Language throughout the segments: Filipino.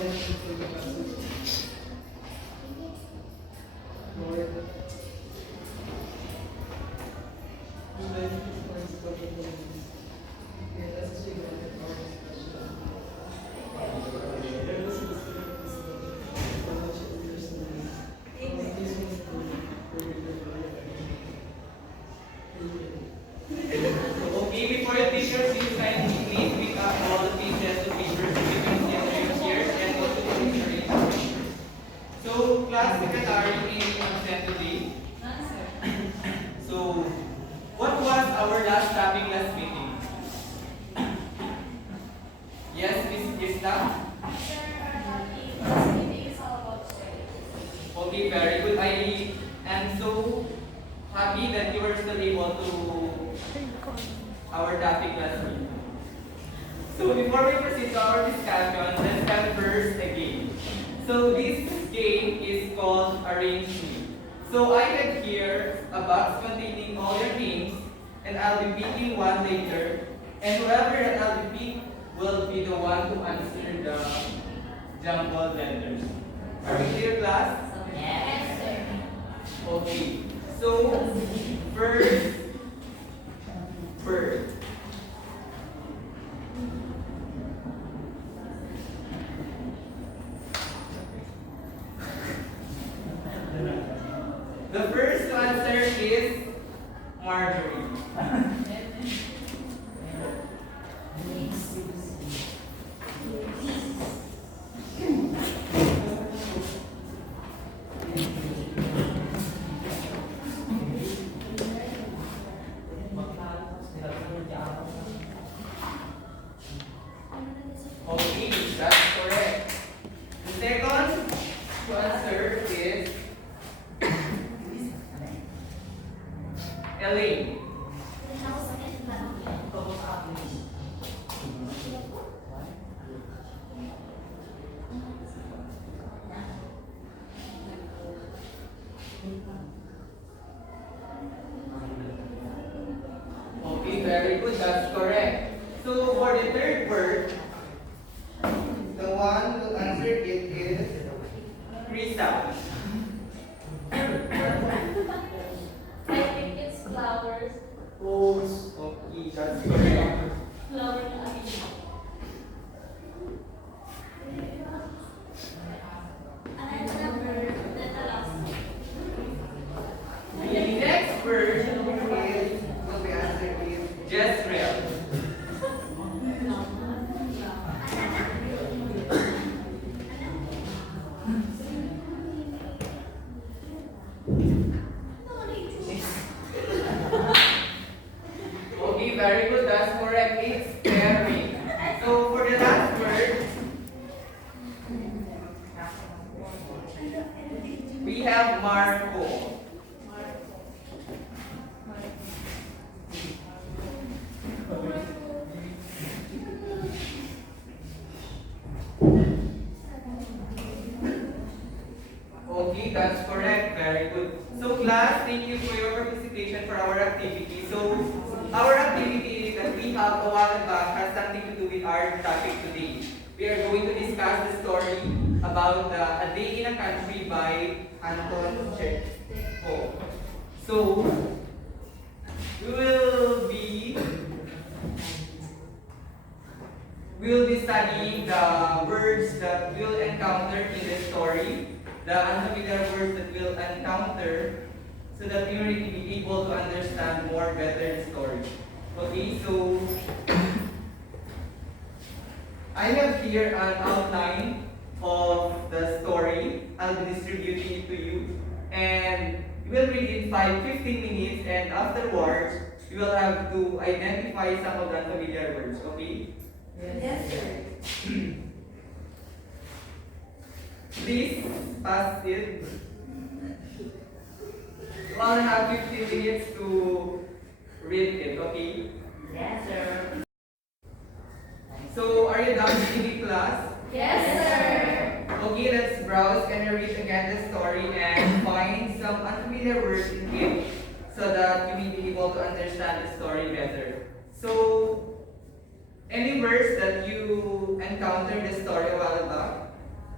Okay, before the teachers, you kindly please pick up all the pieces of paper so you can see the here and also the picture. So, class secretary in absent today. So, what was our last topic last meeting? Yes, Miss Isla? Okay, very good. I am so happy that you were still able to our topic last week. So before we proceed to our discussion, let's have first a game. So this game is called Arrange Me. So I have here a box containing all your names, and I'll be picking one later, and whoever that I'll be pick will be the one to answer the jumbled letters. Are we clear, class? Yes, sir. Okay. So first bird. The first to answer is Marjorie. Okay, that's correct. The second to answer is Elaine. Okay, very good. That's correct. So for the third word, the one who answered it is Risa. I think it's flowers. Oh, okay, that's correct. Flower The next word is will be answered is Jezreel. Okay, very good. That's correct. It's Mary. So for the last word, we have Marco. Okay, that's correct. Very good. So class, thank you for your participation for our activity. So our activity that we have a while back has something to do with our topic today. We are going to discuss the story about A Day in a Country by Anthon, chekhov. So we will be studying the words that we'll encounter in the story, the unfamiliar words that we'll encounter, so that we will be able to understand more better the story. Okay, so I have here an outline of the story. I'll be distributing it to you, and you will read in 15 minutes, and afterwards, you will have to identify some of the unfamiliar words. Okay? Yes, sir. Please pass it. You only have 15 minutes to read it, okay? Yes, sir. So, are you done reading it, class? Yes, sir. Okay, let's browse. Can you read again the story and find some unfamiliar words in it so that you may be able to understand the story better? So, any words that you encountered the story a while back?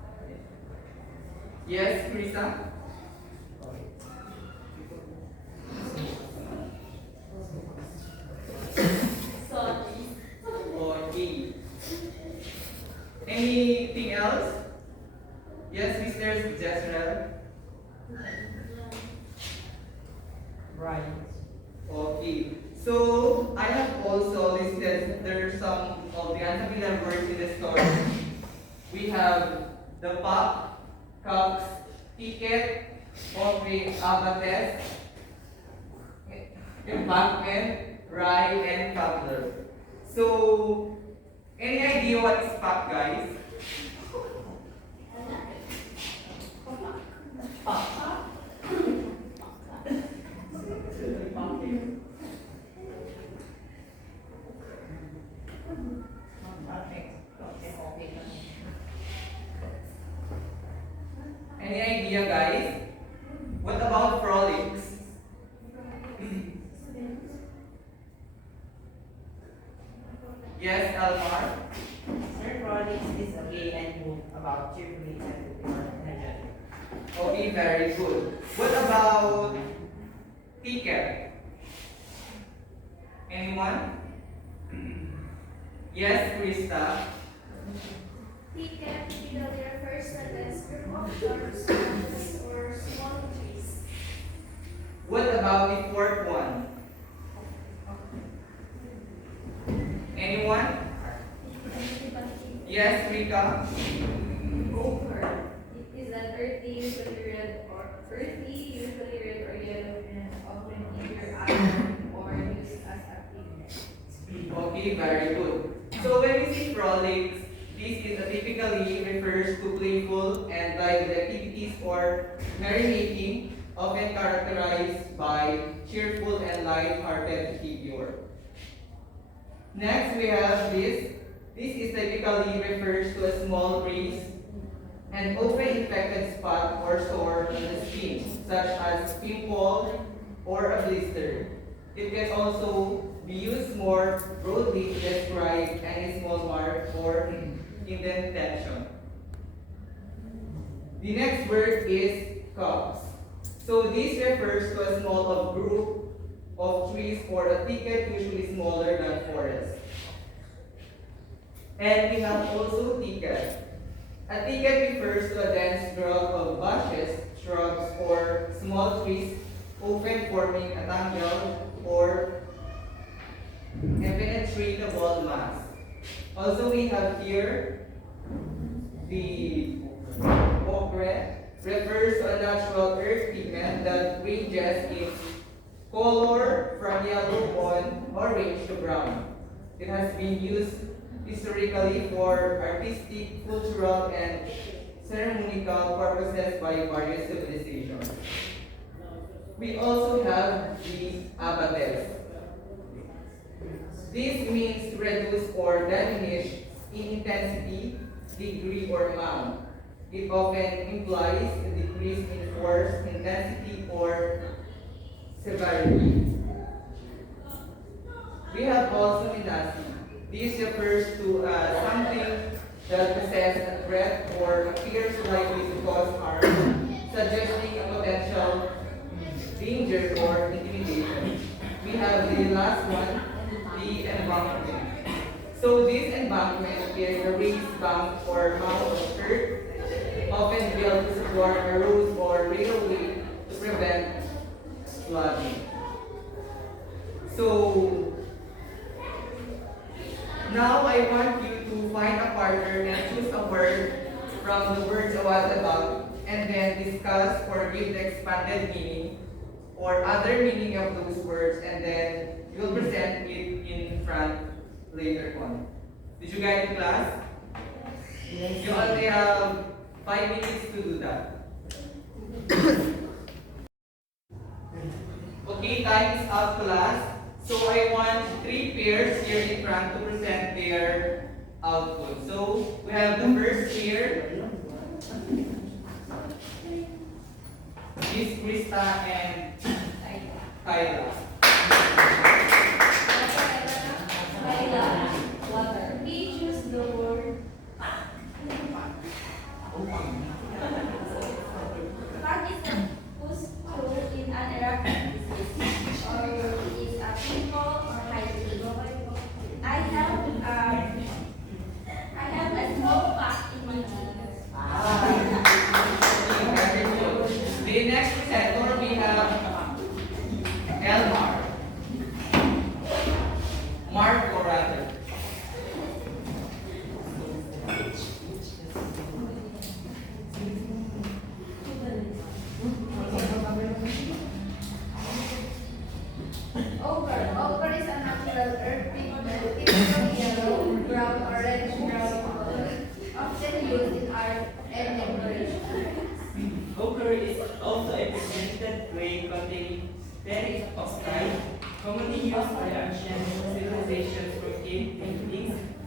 Yes, Krista? Sorry. Okay. Anything else? Yes, Mr. Jezreel? Right. Okay. So, I have also listed there are some of the unfamiliar words in the story. We have the pop, cups, ticket, coffee, abates, embankment, rye, and cobbler. So, any idea what is pop, guys? Any idea, guys? What about frolics? Yes, Almar? Sir, Frolics is a game and move about cheerfully and energetic. Okay, very good. What about ticket? Anyone? Yes, Krista? Ticket usually refers to this group of short stones or small trees. What about the fourth one? Anyone? Yes, Rika? Ochre. Is that earthy, usually red or yellow, and often either iron or used as a pigment. Okay, very good. So when we see frolics, this is typically refers to playful and lively activities or merrymaking, often characterized by cheerful and light-hearted behavior. Next, we have this. This is typically refers to a small breeze and often infected spot or sore on the skin, such as pimple or a blister. It can also be used more broadly to describe any small mark or indentation. The next word is copse. So this refers to a small group of trees or a thicket usually smaller than forest. And we have also thicket. A thicket refers to a dense growth of bushes, shrubs, or small trees, often forming a tangle or impenetrable mass. Also, we have here the ochre, refers to a natural earth pigment that ranges in color from yellow on orange to brown. It has been used historically for artistic, cultural, and ceremonial purposes by various civilizations. We also have the abates. This means to reduce or diminish in intensity, degree, or amount. It often implies a decrease in force, intensity, or severity. We have also minasi. This refers to something that possesses a threat or appears likely to cause harm, suggesting a potential danger or intimidation. We have the last one, the embankment. So this embankment is a raised bank or mound of earth, often built to support a road or railway to prevent flooding. So now I want you to find a partner and choose a word from the words I was about, and then discuss or give the expanded meaning or other meaning of those words, and then you'll present it in front later on. Did you guys in class? Yes. You only have 5 minutes to do that. Okay, time is up, class. So I want 3 pairs here in front to present their output. So we have the first pair. Miss Krista and Kyla. Water. He choose the word.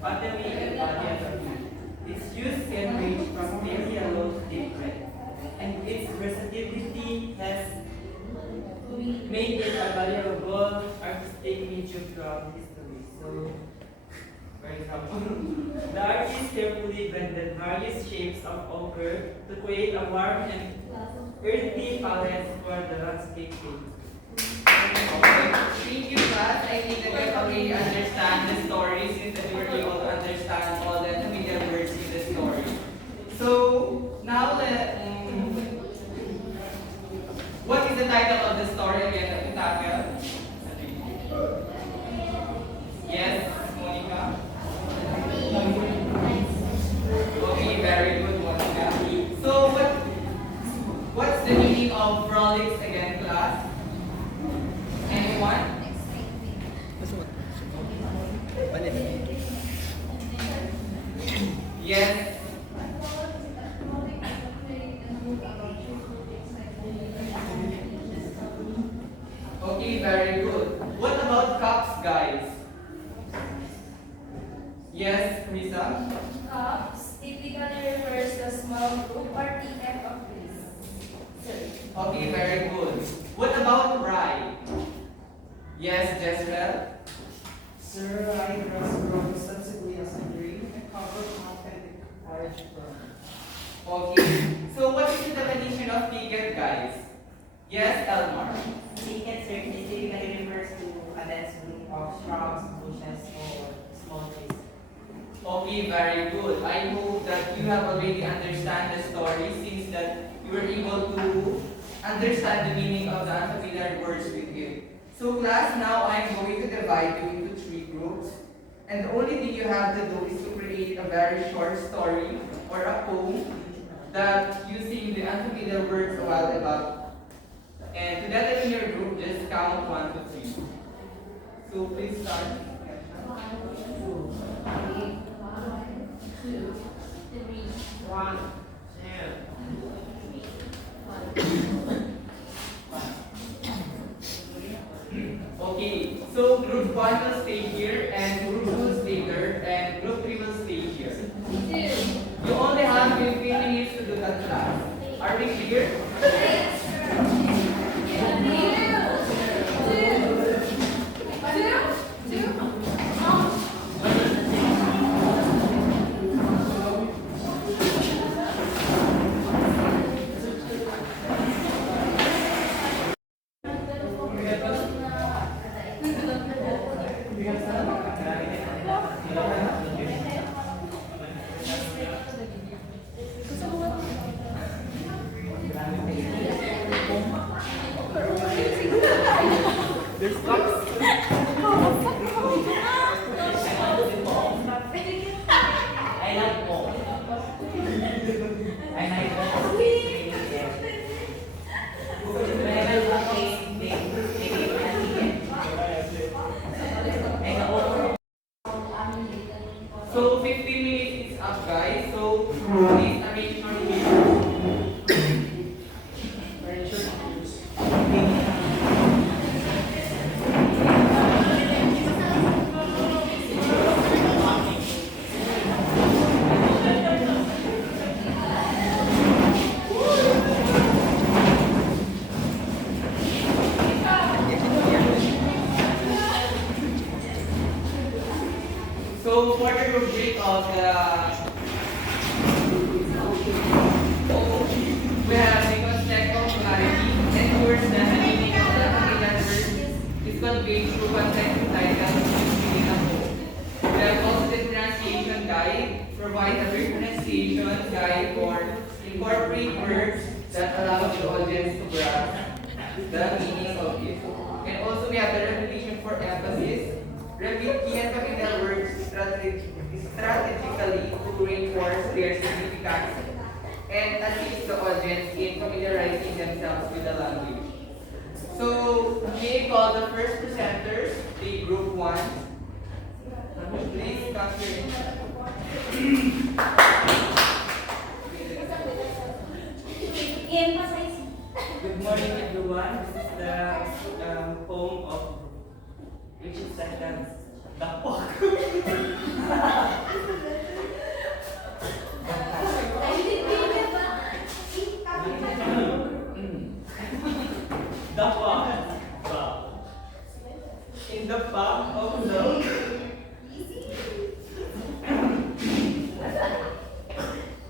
pottery and pottery. Its use can range from pale yellow to deep red, and its versatility has made it a valuable artistic medium throughout history. So, for example, the artist carefully blended various shapes of ochre to create a warm and earthy palette for the landscape painting. Okay. Thank you, class. I think that you already understand the story since that you were able to understand all the familiar words in the story. So now what is the title of the story again that we tackled? Yes, Monica. Okay, very good, Monica. So what's the meaning of frolics again, class? Anyone? Yes. Okay, very good. What about cups, guys? Yes, Risa? Cups typically refers to a small group or ticket of place. Okay, very good. What about rye? Yes, Jezreel? Sir, I grows grown extensively as a green and covered authentic forage from. Okay. So what is the definition of ticket, guys? Yes, Elmar? Ticket typically refers to a dense group of shrubs, bushes, or small trees. Okay, very good. I hope that you have already understand the story since that you were able to understand the meaning of the unfamiliar words with it. So class, now I'm going to divide you into 3 groups. And the only thing you have to do is to create a very short story or a poem that using the unfamiliar words a while about. And together in your group, just count 1 to 3. So please start. One, Okay, so group 1 will stay here, and group 2 will stay there, and group 3 will stay here. You only have 15 minutes to do that class. Are we clear? So 15 minutes is up, guys. So please arrange your views. So for the rubric of the we have the concept of clarity and words that the meaning of the particular word is conveyed through context title meaning of whole. We have also the pronunciation guide, provide a brief pronunciation guide for incorporate words that allow the audience to grasp the meaning of it. And also we have the repetition for emphasis. Repeat key and familiar words strategically to reinforce their significance and assist the audience in familiarizing themselves with the language. So, we call the first presenters, the group 1. Please come here. Good morning, everyone. This is the poem of which is sentence. The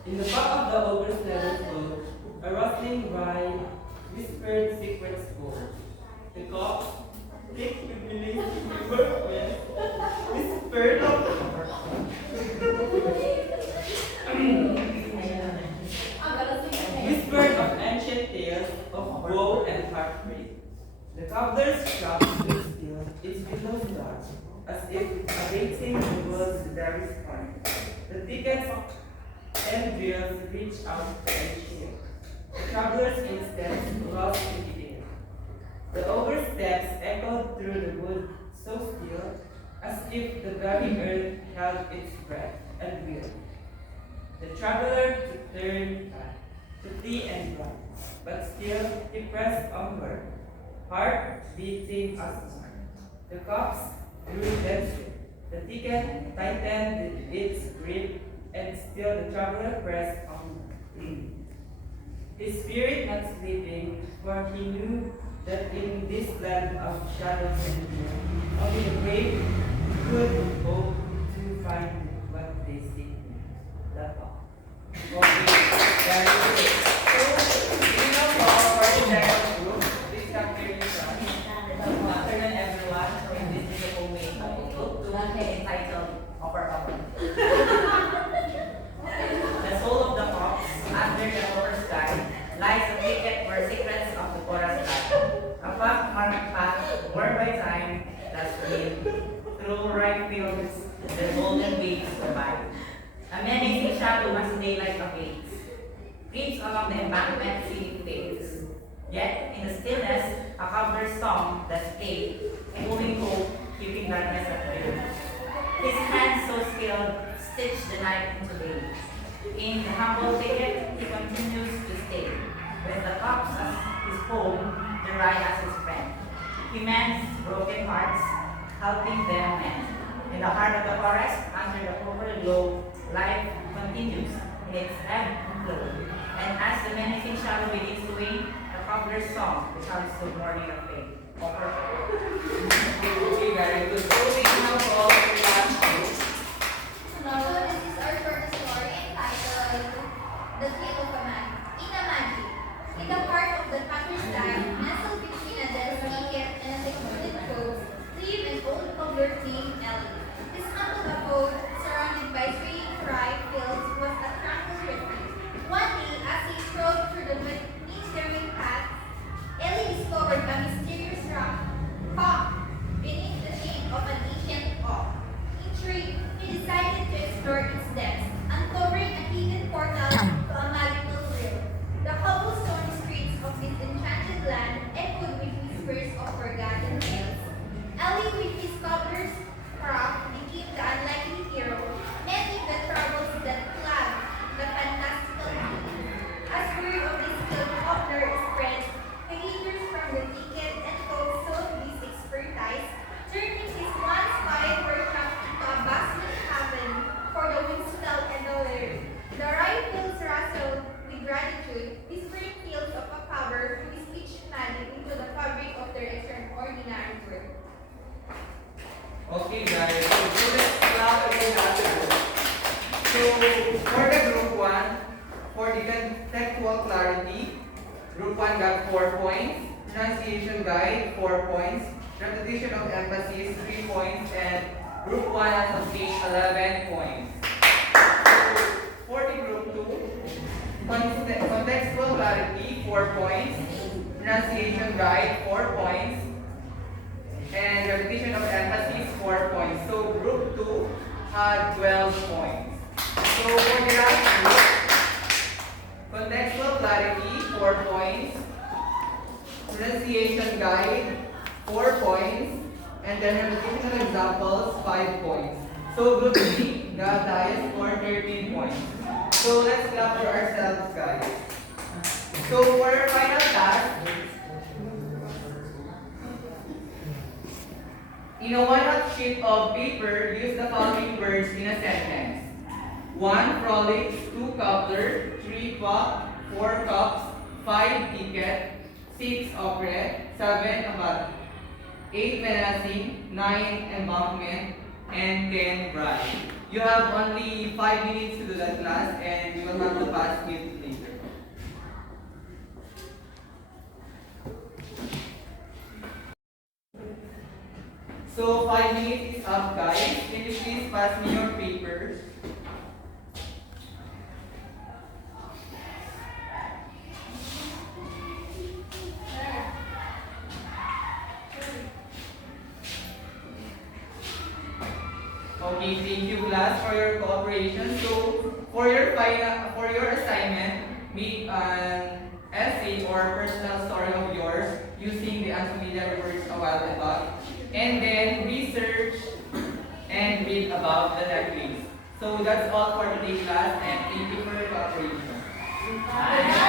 In the back of the overstepped boat, a rustling cry whispered secrets spoke. The cops, thick with released workmen, whispered of whispered of ancient tales of woe and heartbreak. The cobbler's shop stood still, its windows dark, as if awaiting the world's very spark. The tickets and drills reached out and shield. The traveler's footsteps lost in the air. The oversteps echoed through the wood so still, as if the very earth held its breath and will. The traveler turned back to flee and run, but still he pressed onward, heart beating as one. The cops grew denser. The ticket tightened its grip, and still the traveler pressed onward. His spirit not sleeping, for he knew that in this land of shadows and fear, only the brave could hope to find what they seek. That's all. Okay, very good. So, you know for the second group, please come here in front. Good afternoon, everyone. So this is the poem group 2 entitled Upper Upper. The soul of the fox, under the upper sky, lies a thicket where secrets of the forest lie. A path-marked path, worn by time, that's lead through ripe fields, the golden waves survive. A menacing shadow must daylight awaits, creeps along the embankment, seeing fades. Yet, in the stillness, a cobbler's song does play, moving hope, keeping darkness at bay. His hands so skilled, stitch the night into day. In the humble thicket, he continues to stay, with the fox as his home, the rye as his friend. He mends broken hearts, helping them mend. In the heart of the forest, under the copper glow, life continues in its ebb and flow. And as the menacing shadow begins to wane, the cobbler's song becomes the morning of faith. Okay, very good. So, we now call the last group. So this is our short story entitled The Tale of a Man. In a magic, in the heart of the countryside, nestled between a dense thicket and a secluded grove, lived an old cobbler named Ellie. His humble abode, surrounded by swaying rye fields, was a tranquil retreat. One day, as he strolled through the meandering path, Ellie discovered a mysterious rock beneath the shade of an ancient oak. Intrigued, he decided to explore its depths, uncovering a hidden portal to a magical realm. The cobblestone streets of this enchanted land echoed with whispers of forgotten tales. Ellie, with his cobbler's craft, became the unlikely hero, mending the troubles that plagued the fantastical city. As word of this skilled cobbler spread, villagers from the thicket and folks sought his expertise, turning his once quiet workshop into a bustling haven for the whimsical and the weary. The rye fields rustled with gratitude, whispering tales of a cobbler who stitched magic into the fabric of their extraordinary work. Okay, guys. So, let's clap again after. So, for the group 1, for the contextual clarity, group 1 got 4 points, pronunciation guide 4 points, repetition of emphasis 3 points, and group 1 has obtained 11 points. So, for the group 2, contextual clarity 4 points, pronunciation guide 4 points, and repetition of emphasis 4 points. So group 2 had 12 points. So for the last group, contextual clarity 4 points, pronunciation guide 4 points, and then repetition of examples 5 points. So group 3 got the highest score 13 points. So let's clap for ourselves, guys. So for our final task, in a one-hot sheet of paper, use the following words in a sentence. 1 frolics, 2 cobbler, 3 clock, 4 cups, 5 ticket, 6 opera, 7 abat, 8 menacing, 9 embankment, and 10 bride. You have only 5 minutes to do that class, and you will have to pass it later. So 5 minutes is up, guys. Can you please pass me your papers? Okay, thank you class for your cooperation. So for your assignment, make an essay or personal story of yours using the unfamiliar words a while above, and then research and read about the necklace. So that's all for today's class, and thank you for your cooperation. Bye.